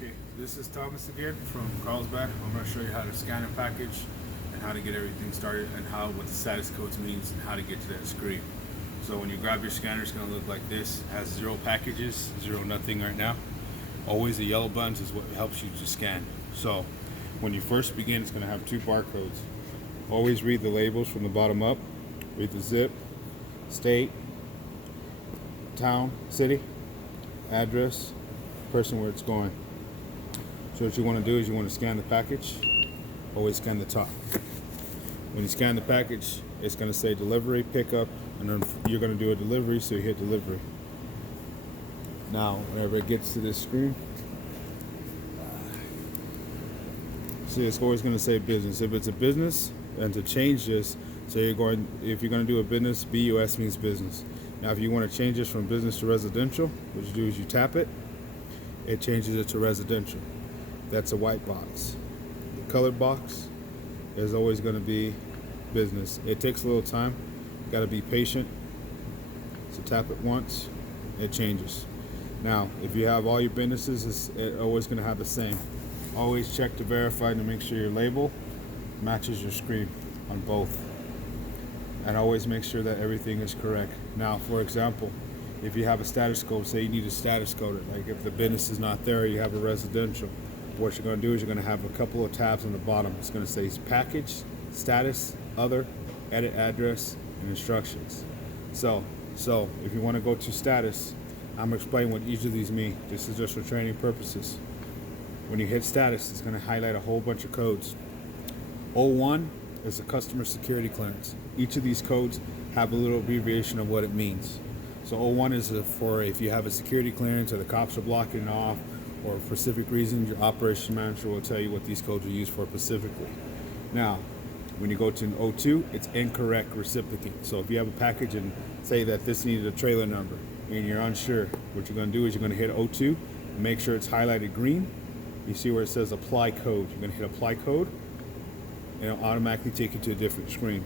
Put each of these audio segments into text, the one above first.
Okay, this is Thomas again from Carlsbad. I'm going to show you how to scan a package and how to get everything started and what the status codes means and how to get to that screen. So when you grab your scanner, it's going to look like this. It has 0 packages, 0 nothing right now. Always the yellow buttons is what helps you to scan. So when you first begin, it's going to have 2 barcodes. Always read the labels from the bottom up. Read the zip, state, town, city, address, person where it's going. So what you want to do is you want to scan the package. Always scan the top. When you scan the package, it's going to say delivery, pickup, and then you're going to do a delivery, so you hit delivery. Now, whenever it gets to this screen, see, it's always going to say business. If it's a business, and to change this, so if you're going to do a business, BUS means business. Now, if you want to change this from business to residential, what you do is you tap it. It changes it to residential. That's a white box. The colored box is always going to be business. It takes a little time. You got to be patient. So tap it once, it changes. Now, if you have all your businesses, it's always going to have the same. Always check to verify to make sure your label matches your screen on both. And always make sure that everything is correct. Now, for example, if you have a status code, say you need a status code, like if the business is not there, you have a residential. What you're going to do is you're going to have a couple of tabs on the bottom. It's going to say package, status, other, edit address, and instructions. So if you want to go to status, I'm going to explain what each of these mean. This is just for training purposes. When you hit status, it's going to highlight a whole bunch of codes. 01 is a customer security clearance. Each of these codes have a little abbreviation of what it means. So 01 is for if you have a security clearance or the cops are blocking it off, or for specific reasons, your operation manager will tell you what these codes are used for specifically. Now, when you go to an 02, it's incorrect recipient. So if you have a package and say that this needed a trailer number and you're unsure, what you're going to do is you're going to hit 02, make sure it's highlighted green. You see where it says apply code. You're going to hit apply code, and it'll automatically take you to a different screen.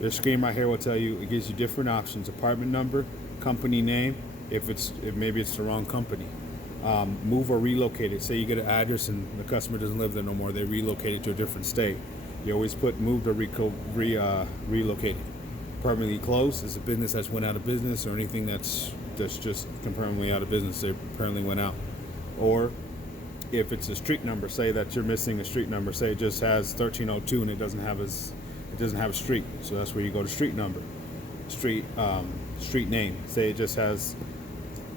This screen right here will tell you, it gives you different options: apartment number, company name, if maybe it's the wrong company. Move or relocate it. Say you get an address and the customer doesn't live there no more, they relocate it to a different state. You always put moved or relocated. Permanently closed is a business that's went out of business, or anything that's just permanently out of business. They permanently went out. Or if it's a street number, say that you're missing a street number. Say it just has 1302 and it doesn't have a street. So that's where you go to street number, street name. Say it just has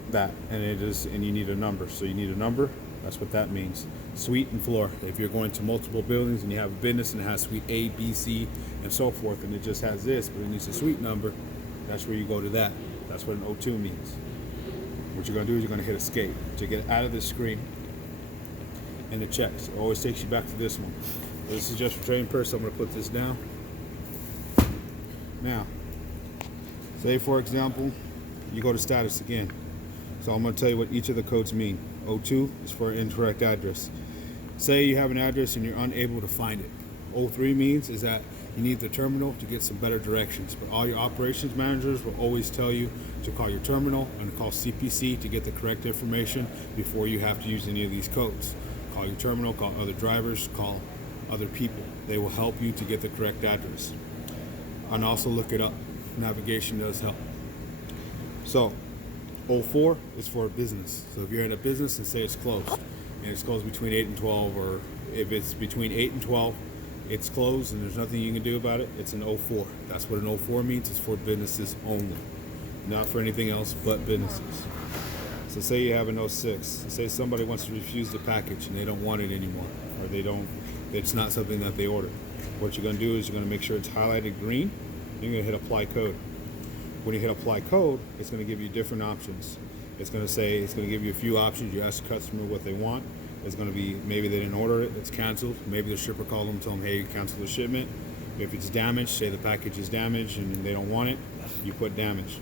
that, and you need a number. So you need a number. That's what that means. Suite and floor. If you're going to multiple buildings and you have a business and it has suite A, B, C, and so forth, and it just has this, but it needs a suite number, that's where you go to that. That's what an 02 means. What you're going to do is you're going to hit escape to get out of this screen, and it checks. It always takes you back to this one. This is just for training purposes. I'm going to put this down. Now, say for example, you go to status again. So I'm going to tell you what each of the codes mean. 02 is for an incorrect address. Say you have an address and you're unable to find it. 03 means is that you need the terminal to get some better directions. But all your operations managers will always tell you to call your terminal and call CPC to get the correct information before you have to use any of these codes. Call your terminal, call other drivers, call other people. They will help you to get the correct address. And also look it up. Navigation does help. So 04 is for a business. So if you're in a business and say it's closed, and it's closed between 8 and 12, or if it's between 8 and 12, it's closed and there's nothing you can do about it, it's an 04. That's what an 04 means. It's for businesses only, not for anything else but businesses. So say you have an 06. Say somebody wants to refuse the package and they don't want it anymore, or it's not something that they ordered. What you're going to do is you're going to make sure it's highlighted green. You're going to hit apply code. When you hit apply code, it's going to give you different options. It's going to give you a few options. You ask the customer what they want. It's going to be, maybe they didn't order it, it's canceled. Maybe the shipper called them and told them, hey, cancel the shipment. If it's damaged, say the package is damaged and they don't want it, you put damaged.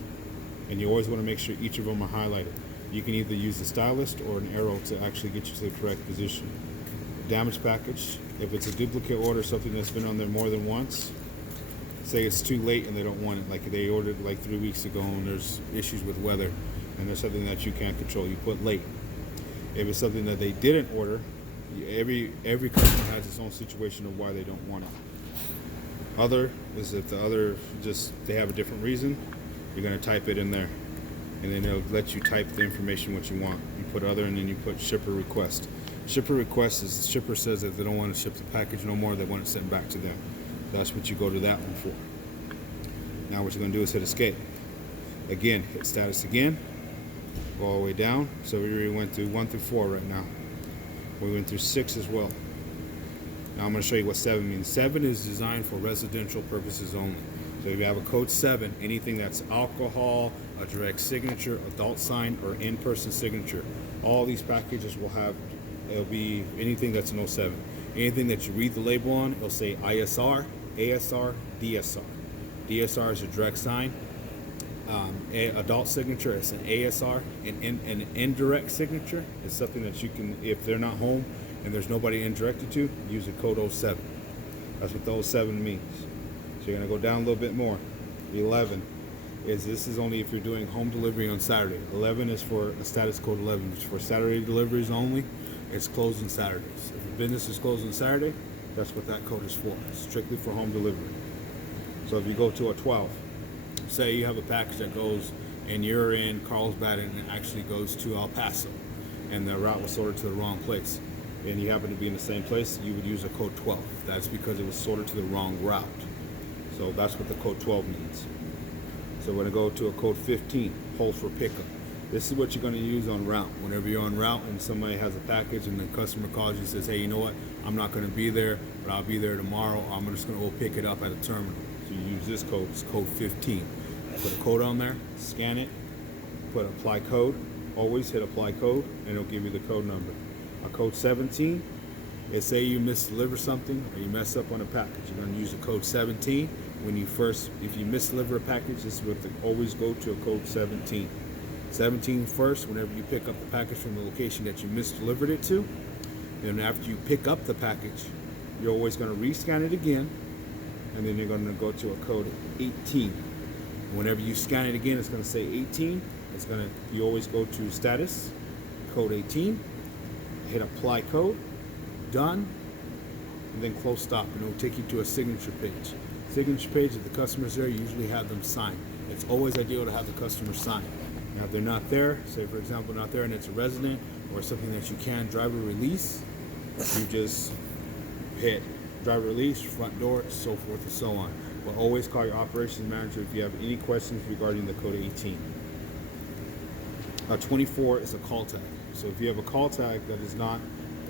And you always want to make sure each of them are highlighted. You can either use the stylus or an arrow to actually get you to the correct position. Damaged package, if it's a duplicate order, something that's been on there more than once, say it's too late and they don't want it, like they ordered like 3 weeks ago and there's issues with weather and there's something that you can't control, you put late. If it's something that they didn't order, every customer has its own situation of why they don't want it. Other is if the other just they have a different reason, you're gonna type it in there, and then it'll let you type the information what you want. You put other, and then you put shipper request. Shipper request is the shipper says that they don't want to ship the package no more, they want it sent back to them. That's what you go to that one for. Now what you're gonna do is hit escape. Again, hit status again, go all the way down. So we already went through 1 through 4 right now. We went through 6 as well. Now I'm going to show you what 7 means. 7 is designed for residential purposes only. So if you have a code 7, anything that's alcohol, a direct signature, adult sign, or in-person signature, all these packages will have, it'll be anything that's an 07. Anything that you read the label on, it'll say ISR, ASR, DSR. DSR is a direct sign. Adult signature is an ASR. An indirect signature is something that you can, if they're not home and there's nobody indirected to, use a code 07. That's what the 07 means. So you're going to go down a little bit more. 11 is, this is only if you're doing home delivery on Saturday. 11 is for a status code 11, which is for Saturday deliveries only. It's closed on Saturdays. If your business is closed on Saturday, that's what that code is for. It's strictly for home delivery. So if you go to a 12, say you have a package that goes and you're in Carlsbad and it actually goes to El Paso, and the route was sorted to the wrong place, and you happen to be in the same place, you would use a code 12. That's because it was sorted to the wrong route. So that's what the code 12 means. So we're going to go to a code 15, hold for pickup. This is what you're going to use on route. Whenever you're on route and somebody has a package and the customer calls you and says, hey, you know what, I'm not going to be there, but I'll be there tomorrow. I'm just going to go pick it up at a terminal. So you use this code, it's code 15. Put a code on there, scan it, put apply code, always hit apply code, and it'll give you the code number. A code 17 is say you misdeliver something or you mess up on a package. You're going to use a code 17. When you first, if you misdeliver a package, this is what they always go to a code 17. 17 first, whenever you pick up the package from the location that you misdelivered it to. Then after you pick up the package, you're always going to rescan it again, and then you're going to go to a code 18. Whenever you scan it again, it's going to say 18. You always go to status, code 18, hit apply code, done, and then close stop, and it'll take you to a signature page. Signature page, if the customer's there, you usually have them sign. It's always ideal to have the customer sign. Now if they're not there, say for example not there and it's a resident or something that you can driver release, you just hit driver release, front door, so forth and so on. But always call your operations manager if you have any questions regarding the code 18. 24 is a call tag. So if you have a call tag that is not,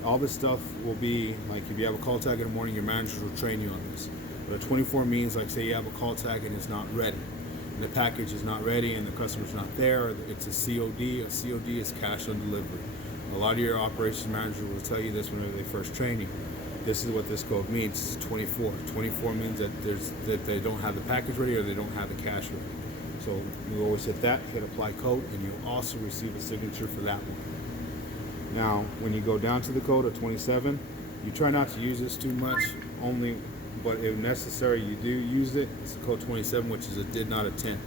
all this stuff will be, like if you have a call tag in the morning, your managers will train you on this. But a 24 means, like say you have a call tag and it's not ready. And the package is not ready and the customer's not there, or it's a COD. A COD is cash on delivery. A lot of your operations managers will tell you this whenever they first train you. This is what this code means. It's 24. 24 means that they don't have the package ready or they don't have the cash ready. So you always hit that, hit apply code, and you'll also receive a signature for that one. Now, when you go down to the code of 27, you try not to use this too much, only, but if necessary, you do use it. It's the code 27, which is a did not attend.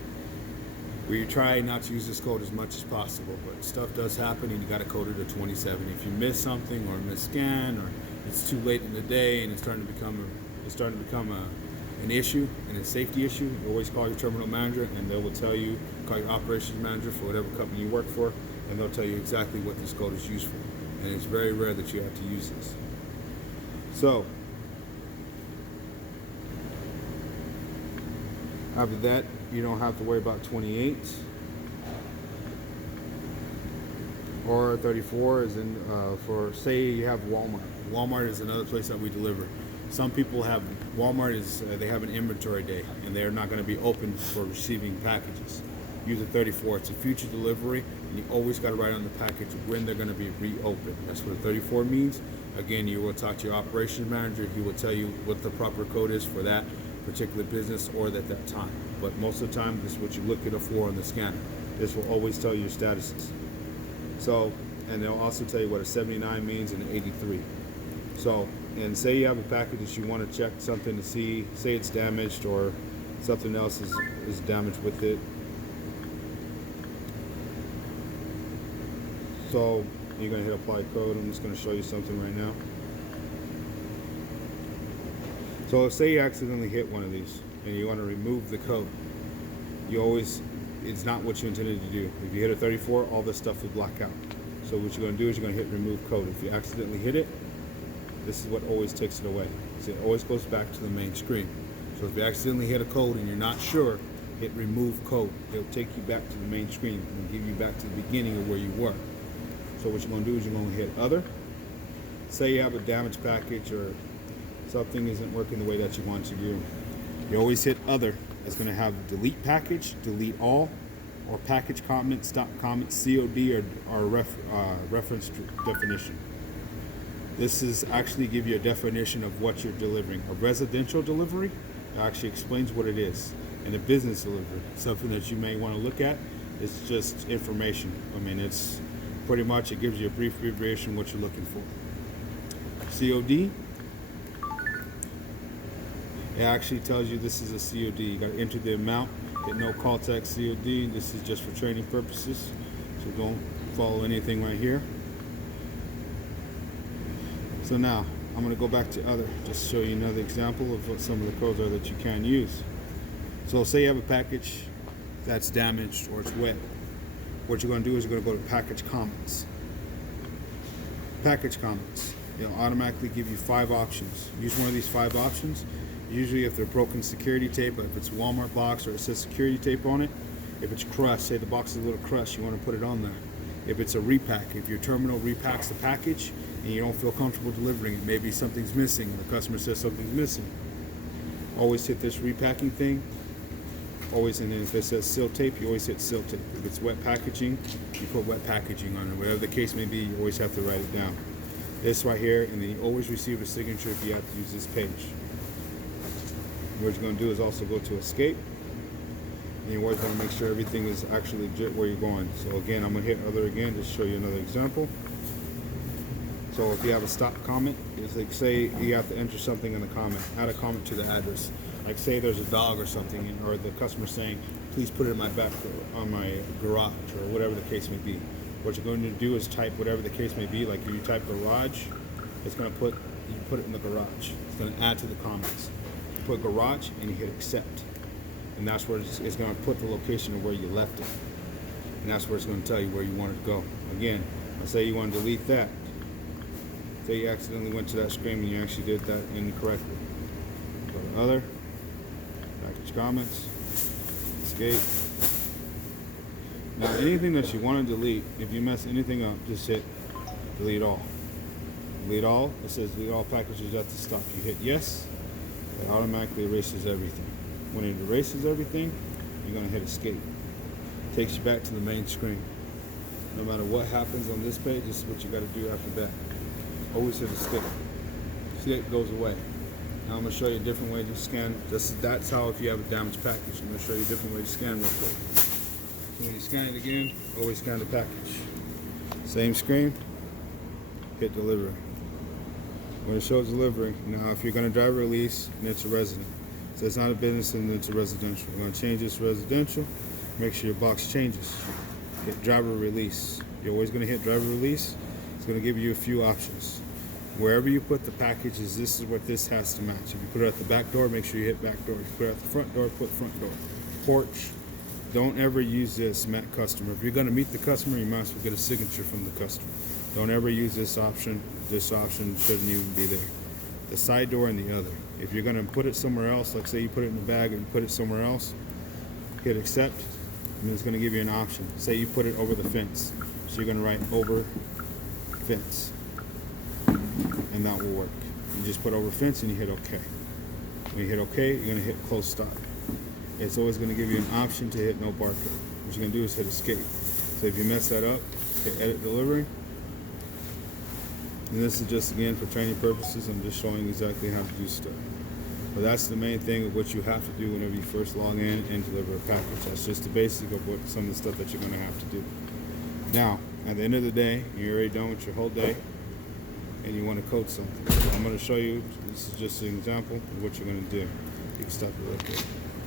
Where you try not to use this code as much as possible, but stuff does happen and you got to code it to 27. If you miss something or miss scan or it's too late in the day and it's starting to become an issue and a safety issue, you always call your terminal manager and they will tell you, call your operations manager for whatever company you work for, and they'll tell you exactly what this code is used for. And it's very rare that you have to use this. So after that, you don't have to worry about 28 or 34 is in for, say you have Walmart. Walmart is another place that we deliver. Some people have, Walmart is, they have an inventory day and they're not going to be open for receiving packages. Use a 34, it's a future delivery, and you always got to write on the package when they're going to be reopened. That's what a 34 means. Again, you will talk to your operations manager. He will tell you what the proper code is for that particular business or at that time. But most of the time, this is what you look at it for on the scanner. This will always tell you your statuses. So, and they'll also tell you what a 79 means and an 83. So, and say you have a package that you want to check something to see, say it's damaged or something else is damaged with it. So You're going to hit apply code. I'm just going to show you something right now. So say you accidentally hit one of these and you want to remove the code. It's not what you intended to do. If you hit a 34, all this stuff will block out. So what you're going to do is you're going to hit remove code. If you accidentally hit it, this is what always takes it away. So it always goes back to the main screen. So if you accidentally hit a code and you're not sure, hit remove code. It'll take you back to the main screen and give you back to the beginning of where you were. So what you're going to do is you're going to hit other. Say you have a damaged package or something isn't working the way that you want to do. You always hit other. It's going to have delete package, delete all, or package comment, stop comment, COD, or reference definition. This is actually give you a definition of what you're delivering. A residential delivery actually explains what it is. And a business delivery, something that you may want to look at, is just information. I mean, it's pretty much, it gives you a brief abbreviation what you're looking for. COD, it actually tells you this is a COD. You got to enter the amount, hit no call text COD. This is just for training purposes, so don't follow anything right here. So now I'm going to go back to other, just to show you another example of what some of the codes are that you can use. So say you have a package that's damaged or it's wet. What you're going to do is you're going to go to package comments. Package comments. It'll automatically give you 5 options. Use one of these 5 options. Usually if they're broken security tape, but if it's a Walmart box or it says security tape on it, if it's crushed, say the box is a little crushed, you want to put it on there. If it's a repack, if your terminal repacks the package and you don't feel comfortable delivering it, maybe something's missing, the customer says something's missing, always hit this repacking thing. Always, and then if it says seal tape, you always hit seal tape. If it's wet packaging, you put wet packaging on it. Whatever the case may be, you always have to write it down. This right here, and then you always receive a signature if you have to use this page. What you're going to do is also go to escape, and you always want to make sure everything is actually legit where you're going. So again, I'm going to hit other again just to show you another example. So if you have a stop comment, it's like say you have to enter something in the comment, add a comment to the address. Like say there's a dog or something, or the customer saying, please put it in my back on my garage, or whatever the case may be. What you're going to do is type whatever the case may be. Like if you type garage, it's going to put it in the garage. It's going to add to the comments. You put garage and you hit accept, and that's where it's going to put the location of where you left it, and that's where it's going to tell you where you want it to go. Again, let's say you want to delete that. Say you accidentally went to that screen and you actually did that incorrectly. Go to other. Package comments, escape. Now anything that you want to delete, if you mess anything up, just hit delete all. Delete all, it says delete all packages at the stop. You hit yes, it automatically erases everything. When it erases everything, you're going to hit escape. It takes you back to the main screen. No matter what happens on this page, this is what you got to do after that. Always hit escape. Escape goes away. Now I'm going to show you a different way to scan. That's how if you have a damaged package. I'm going to show you a different way to scan real quick. So when you scan it again, always scan the package. Same screen, hit deliver. When it shows delivery, now if you're going to drive a release and it's a resident, so it's not a business and it's a residential. We're going to change this to residential. Make sure your box changes. Hit driver release. You're always going to hit driver release. It's going to give you a few options. Wherever you put the packages, this is what this has to match. If you put it at the back door, make sure you hit back door. If you put it at the front door, put front door. Porch, don't ever use this met customer. If you're going to meet the customer, you might as well get a signature from the customer. Don't ever use this option. This option shouldn't even be there. The side door and the other. If you're going to put it somewhere else, like say you put it in the bag and put it somewhere else, hit accept, and it's going to give you an option. Say you put it over the fence. So you're going to write over fence. And that will work. You just put over fence and you hit OK. When you hit OK, you're going to hit close stop. It's always going to give you an option to hit no barcode. What you're going to do is hit escape. So if you mess that up, hit edit delivery. And this is just again for training purposes. I'm just showing exactly how to do stuff. But that's the main thing of what you have to do whenever you first log in and deliver a package. That's just the basic of what some of the stuff that you're going to have to do. Now, at the end of the day, you're already done with your whole day, and you want to code something. So I'm going to show you, this is just an example of what you're going to do. You can stop it right there.